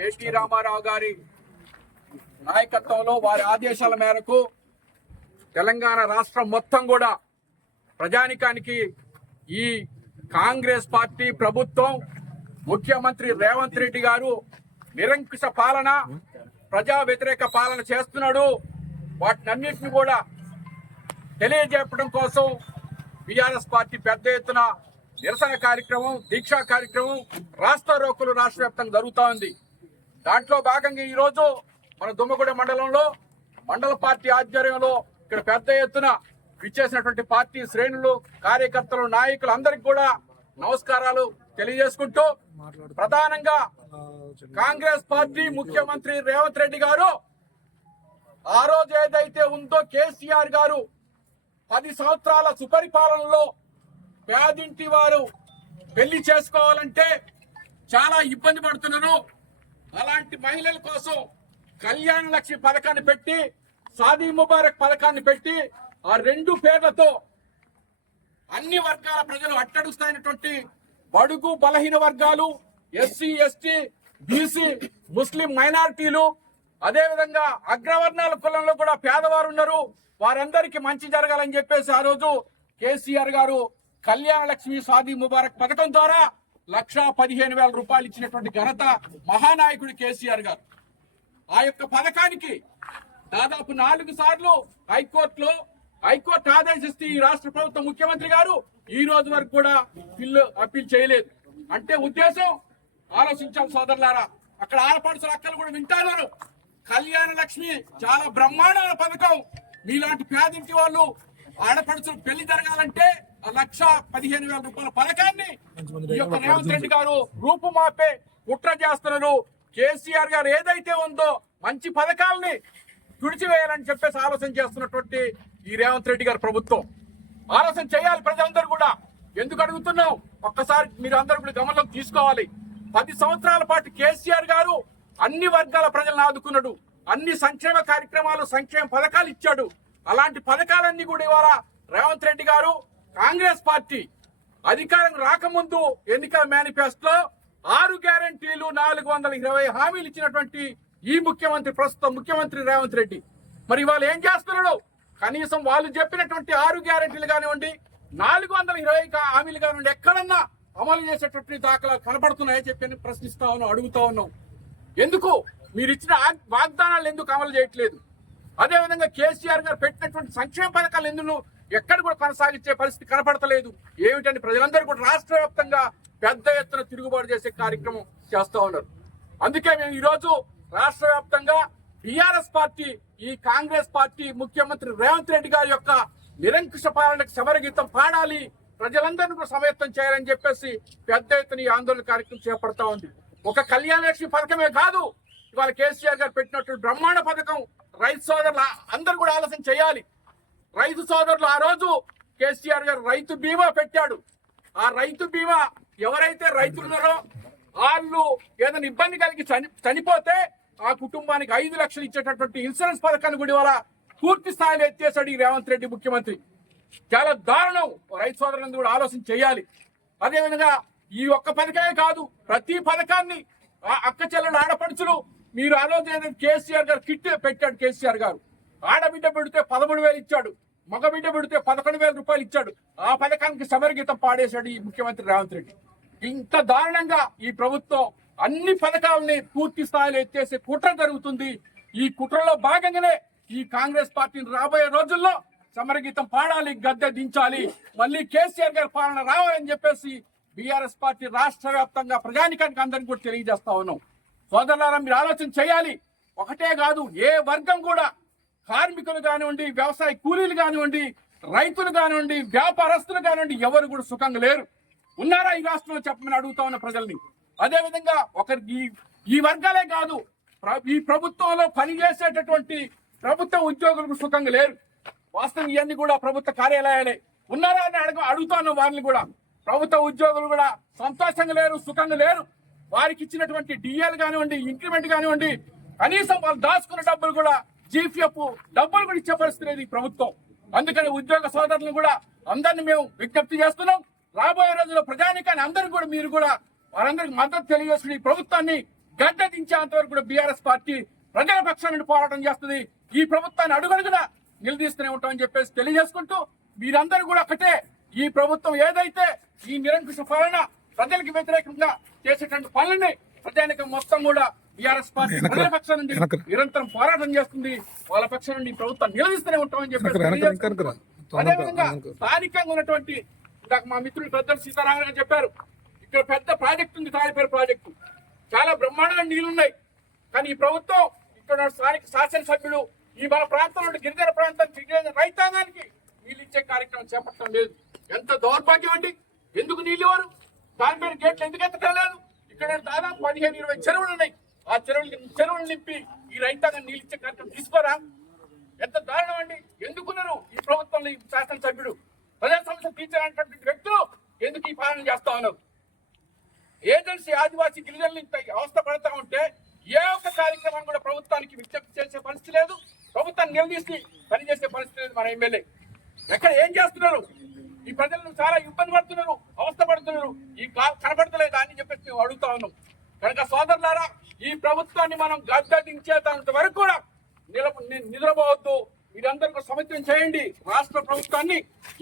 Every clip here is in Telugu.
కేటీ రామారావు గారి నాయకత్వంలో వారి ఆదేశాల మేరకు తెలంగాణ రాష్ట్రం మొత్తం కూడా ప్రజానికానికి ఈ కాంగ్రెస్ పార్టీ ప్రభుత్వం ముఖ్యమంత్రి రేవంత్ రెడ్డి గారు నిరంకుశ పాలన, ప్రజా వ్యతిరేక పాలన చేస్తున్నాడు. వాటినన్నింటినీ కూడా తెలియజెప్పడం కోసం బీఆర్ఎస్ పార్టీ పెద్ద ఎత్తున నిరసన కార్యక్రమం, దీక్షా కార్యక్రమం, రాస్తా రోకులు రాష్ట్ర వ్యాప్తంగా జరుగుతూ ఉంది. దాంట్లో భాగంగా ఈరోజు మన దుమ్మగూడెం మండలంలో మండల పార్టీ ఆధ్వర్యంలో ఇక్కడ పెద్ద ఎత్తున విచ్చేసినటువంటి పార్టీ శ్రేణులు, కార్యకర్తలు, నాయకులు అందరికి కూడా నమస్కారాలు తెలియజేసుకుంటూ, ప్రధానంగా కాంగ్రెస్ పార్టీ ముఖ్యమంత్రి రేవంత్ రెడ్డి గారు ఆ రోజు ఏదైతే ఉందో కేసీఆర్ గారు 10 సంవత్సరాల సుపరిపాలనలో పేదింటి వారు పెళ్లి చేసుకోవాలంటే చాలా ఇబ్బంది పడుతున్నారు. అలాంటి మహిళల కోసం కళ్యాణ లక్ష్మి పథకాన్ని పెట్టి, షాదీ ముబారక్ పథకాన్ని పెట్టి, ఆ 2 పేర్లతో అన్ని వర్గాల ప్రజలు అట్టడుస్తాయినటువంటి బడుగు బలహీన వర్గాలు, ఎస్సీ, ఎస్టీ, బీసీ, ముస్లిం మైనారిటీలు, అదేవిధంగా అగ్రవర్ణాల కులంలో కూడా పేదవారు ఉన్నారు. వారందరికీ మంచి జరగాలని చెప్పేసి ఆ రోజు కేసీఆర్ గారు కళ్యాణ లక్ష్మి షాదీ ముబారక్ పథకం ద్వారా 1,15,000 రూపాయలు ఇచ్చినటువంటి ఘనత మహానాయకుడు కేసీఆర్ గారు. ఆ యొక్క పథకానికి దాదాపు 4 సార్లు హైకోర్టు ఆదేశిస్తే ఈ రాష్ట్ర ప్రభుత్వం ముఖ్యమంత్రి గారు ఈ రోజు వరకు కూడా అప్పీల్ చేయలేదు. అంటే ఉద్దేశం ఆలోచించాలి సోదరులారా. అక్కడ ఆడపడుచుల అక్కలు కూడా వింటున్నారు. కళ్యాణ లక్ష్మి చాలా బ్రహ్మాండమైన పథకం. మీలాంటి పేదింటి వాళ్ళు ఆడపడుచులు పెళ్లి జరగాలంటే 1,15,000 రూపాయల పథకాన్ని ఈ యొక్క రేవంత్ రెడ్డి గారు రూపుమాపే కుట్ర చేస్తున్నారు. కేసీఆర్ గారు ఏదైతే ఉందో మంచి పథకాలని తుడిచివేయాలని చెప్పేసి ఆలోచన చేస్తున్నటువంటి ఈ రేవంత్ రెడ్డి గారి ప్రభుత్వం ఆలోచన చేయాలి. ప్రజలందరూ కూడా ఎందుకు అడుగుతున్నాం ఒక్కసారి మీరు అందరూ కూడా గమనంలోకి తీసుకోవాలి. 10 సంవత్సరాల పాటు కేసీఆర్ గారు అన్ని వర్గాల ప్రజలను ఆదుకున్నాడు. అన్ని సంక్షేమ కార్యక్రమాలు, సంక్షేమ పథకాలు ఇచ్చాడు. అలాంటి పథకాలన్నీ కూడా ఇవాళ రేవంత్ రెడ్డి గారు కాంగ్రెస్ పార్టీ అధికారం రాకముందు ఎన్నికల మేనిఫెస్టోలో 6 గ్యారంటీలు, 420 హామీలు ఇచ్చినటువంటి ఈ ముఖ్యమంత్రి, ప్రస్తుతం ముఖ్యమంత్రి రేవంత్ రెడ్డి మరి ఇవాళ ఏం చేస్తున్నాడు? కనీసం వాళ్ళు చెప్పినటువంటి 6 గ్యారంటీలు కానివ్వండి, 420 హామీలు కానివ్వండి, ఎక్కడన్నా అమలు చేసేటటువంటి దాఖలాలు కనపడుతున్నాయని చెప్పి ప్రశ్నిస్తా ఉన్నాం, అడుగుతా ఉన్నాం. ఎందుకు మీరు ఇచ్చిన వాగ్దానాలు ఎందుకు అమలు చేయట్లేదు? అదేవిధంగా కేసీఆర్ గారు పెట్టినటువంటి సంక్షేమ పథకాలు ఎందుకు ఎక్కడ కూడా కొనసాగించే పరిస్థితి కనపడతలేదు. ఏమిటంటే ప్రజలందరూ కూడా రాష్ట్ర వ్యాప్తంగా పెద్ద ఎత్తున తిరుగుబాటు చేసే కార్యక్రమం చేస్తూ ఉన్నారు. అందుకే మేము ఈరోజు రాష్ట్ర వ్యాప్తంగా బీఆర్ఎస్ పార్టీ, ఈ కాంగ్రెస్ పార్టీ ముఖ్యమంత్రి రేవంత్ రెడ్డి గారి యొక్క నిరంకుశ పాలనకు సమరగీతం పాడాలి, ప్రజలందరినీ కూడా సమయత్తం చేయాలని చెప్పేసి పెద్ద ఎత్తున ఈ ఆందోళన కార్యక్రమం చేపడతా ఉంది. ఒక కళ్యాణ లక్ష్మి పథకమే కాదు, ఇవాళ కేసీఆర్ గారు పెట్టినటువంటి బ్రహ్మాండ పథకం రైతు సోదరులు అందరూ కూడా ఆలోచన చేయాలి. రైతు సోదరులు ఆ రోజు కేసీఆర్ గారు రైతు బీమా పెట్టాడు. ఆ రైతు బీమా ఎవరైతే రైతులు ఉన్నారో వాళ్ళు ఏదైనా ఇబ్బంది కలిగి చనిపోతే ఆ కుటుంబానికి 5 లక్షలు ఇచ్చేటటువంటి ఇన్సూరెన్స్ పథకాన్ని కూడా ఇవాళ పూర్తి స్థాయిలో ఎత్తేసాడు ఈ రేవంత్ రెడ్డి ముఖ్యమంత్రి. చాలా దారుణం. రైతు సోదరులందరూ కూడా ఆలోచన చేయాలి. అదేవిధంగా ఈ ఒక్క పథకమే కాదు, ప్రతి పథకాన్ని అక్క చెల్లెలు, ఆడపడుచులు మీరు ఆలోచన కేసీఆర్ గారు కిట్ పెట్టాడు. కేసీఆర్ గారు ఆడబిడ్డ పెడితే 13,000 ఇచ్చాడు, మగబిడ్డ పెడితే 11,000 రూపాయలు ఇచ్చాడు. ఆ పథకానికి సమరగీతం పాడేశాడు ఈ ముఖ్యమంత్రి రేవంత్ రెడ్డి. ఇంత దారుణంగా ఈ ప్రభుత్వం అన్ని పథకాలని పూర్తి స్థాయిలో ఎత్తేసే కుట్ర జరుగుతుంది. ఈ కుట్రలో భాగంగానే ఈ కాంగ్రెస్ పార్టీని రాబోయే రోజుల్లో సమరగీతం పాడాలి, గద్దె దించాలి, మళ్ళీ కేసీఆర్ గారి పాలన రావాలని చెప్పేసి బీఆర్ఎస్ పార్టీ రాష్ట్ర వ్యాప్తంగా ప్రజానికానికి అందరికీ కూడా తెలియజేస్తా ఉన్నాం. సోదరులారా, మీరు ఆలోచన చేయాలి. ఒకటే కాదు, ఏ వర్గం కూడా కార్మికులు కానివ్వండి, వ్యవసాయ కూలీలు కానివ్వండి, రైతులు కానివ్వండి, వ్యాపారస్తులు కానివ్వండి, ఎవరు కూడా సుఖంగా లేరు. ఉన్నారా ఈ రాష్ట్రంలో చెప్పమని అడుగుతా ఉన్న ప్రజల్ని. అదేవిధంగా ఈ వర్గాలే కాదు, ఈ ప్రభుత్వంలో పనిచేసేటటువంటి ప్రభుత్వ ఉద్యోగులకు సుఖంగా లేరు. వాస్తవం ఇవన్నీ కూడా ప్రభుత్వ కార్యాలయాలే. ఉన్నారా అని అడుగుతా ఉన్నాం వారిని కూడా. ప్రభుత్వ ఉద్యోగులు కూడా సంతోషంగా లేరు, సుఖంగా లేరు. వారికి ఇచ్చినటువంటి డిఎల్ కానివ్వండి, ఇంక్రిమెంట్ కానివ్వండి, కనీసం వాళ్ళు దాచుకున్న డబ్బులు కూడా, జీపీఎఫ్ డబ్బులు కూడా ఇచ్చే పరిస్థితి లేదు ఈ ప్రభుత్వం. అందుకని ఉద్యోగ సోదరులను కూడా అందరినీ మేము విజ్ఞప్తి చేస్తున్నాం. రాబోయే రోజుల్లో ప్రజానికాన్ని అందరూ కూడా మీరు కూడా వారందరికి మద్దతు తెలియజేస్తున్న ఈ ప్రభుత్వాన్ని గద్దె దించేంత వరకు కూడా బీఆర్ఎస్ పార్టీ ప్రజల పక్షాన్ని పోరాటం చేస్తుంది. ఈ ప్రభుత్వాన్ని అడుగడుగునా నిలదీస్తూనే ఉంటామని చెప్పేసి తెలియజేసుకుంటూ, మీరందరూ కూడా ఒకటే, ఈ ప్రభుత్వం ఏదైతే ఈ నిరంకుశ పాలన ప్రజలకు వ్యతిరేకంగా చేసేటువంటి పనులని ప్రజానికం మొత్తం కూడా బీఆర్ఎస్ పార్టీ ప్రజల పక్షం నుండి నిరంతరం పోరాటం చేస్తుంది. వాళ్ళ పక్షం నుండి ప్రభుత్వం నిలదీస్తూనే ఉంటామని చెప్పేసి, అదేవిధంగా స్థానికంగా ఉన్నటువంటి ఇందాక మా మిత్రులు పెద్దలు సీతారామన్ గారు చెప్పారు, ఇక్కడ పెద్ద ప్రాజెక్టు ఉంది, తాడిపేరు ప్రాజెక్టు. చాలా బ్రహ్మాండమైన నీళ్లున్నాయి. కానీ ఈ ప్రభుత్వం ఇక్కడ స్థానిక శాసనసభ్యులు ఈ మన ప్రాంతంలో గిరిజన ప్రాంతానికి రైతాంగానికి నీళ్ళు ఇచ్చే కార్యక్రమం చేపట్టడం లేదు. ఎంత దౌర్భాగ్యం అండి! ఎందుకు నీళ్ళు ఇవ్వరు? తాడిపేరు గేట్లు ఎందుకు ఎత్తడం లేదు? ఇక్కడ దాదాపు 15-20 చెరువులు ఉన్నాయి. ఆ చెరువులు నింపి ఈ రైతాంగం నీళ్ళు ఇచ్చే కార్యక్రమం తీసుకోరా? ఎంత దారుణం అండి! ఎందుకున్నారు ఈ ప్రభుత్వంలో ఈ శాసనసభ్యుడు? ప్రజా సమస్య తీర్చాలనేటువంటి వ్యక్తులు ఎందుకు ఈ పాలన చేస్తా ఉన్నారు? ఏజెన్సీ ఆదివాసీ గిరిజనులు అవస్థ పడతా ఉంటే ఏ ఒక్క కార్యక్రమం కూడా ప్రభుత్వానికి విజ్ఞప్తి చేసే పరిస్థితి లేదు. ప్రభుత్వాన్ని నిలదీసి పనిచేసే పరిస్థితి లేదు. మన ఎమ్మెల్యే ఎక్కడ ఏం చేస్తున్నారు? ఈ ప్రజలను చాలా ఇబ్బంది పడుతున్నారు, అవస్థ పడుతున్నారు. ఈ కనబడతలేదు అని చెప్పేసి మేము అడుగుతా ఉన్నాం. కనుక సోదరులారా, ఈ ప్రభుత్వాన్ని మనం గద్దెదించేంత వరకు కూడా నిద్రపోవద్దు. మీరందరికీ సమిత్యం చేయండి. రాష్ట్ర ప్రభుత్వాన్ని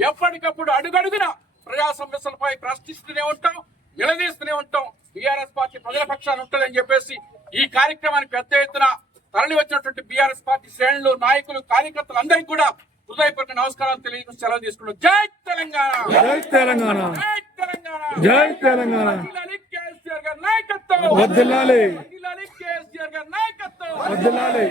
ఎప్పటికప్పుడు అడుగడుగున ప్రజా సమస్యలపై ప్రశ్నిస్తూనే ఉంటాం, నిలదీస్తూనే ఉంటాం. బీఆర్ఎస్ పార్టీ ప్రజల పక్షాన్ని ఉంటుందని చెప్పేసి ఈ కార్యక్రమానికి పెద్ద ఎత్తున తరలి వచ్చినటువంటి బీఆర్ఎస్ పార్టీ శ్రేణులు, నాయకులు, కార్యకర్తలు అందరికీ కూడా హృదయపూర్వక నమస్కారాలు తెలియజేసి సెలవు తీసుకున్నాం. జై తెలంగాణ, జై తెలంగాణ, జై తెలంగాణ, జై తెలంగాణ. కేసీఆర్ గారి నాయకత్వం వర్ధిల్లాలి, కేసీఆర్ గారి నాయకత్వం వర్ధిల్లాలి.